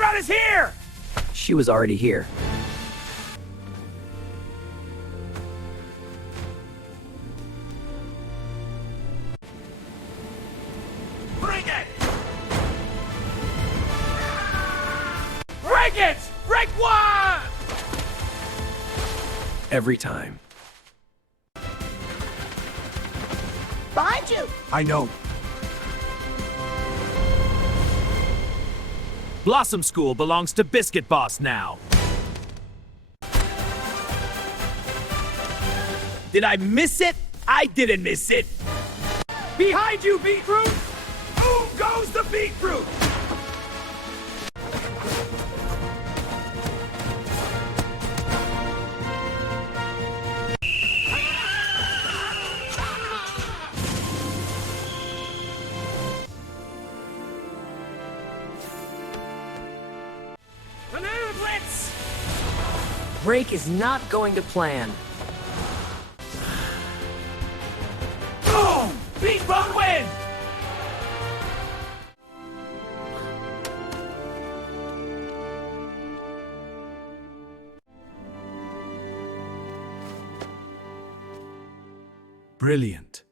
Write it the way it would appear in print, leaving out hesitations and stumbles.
BEETROOT is here! She was already here. Bring it! Break it! Break one! Every time. Behind you! I know. Blossom School belongs to Biscuit Boss now. Did I miss it? I didn't miss it. Behind you, BEETROOT! Boom goes the BEETROOT! Banana Blitz! Break is not going to plan. Boom! BEETROOT win! Brilliant.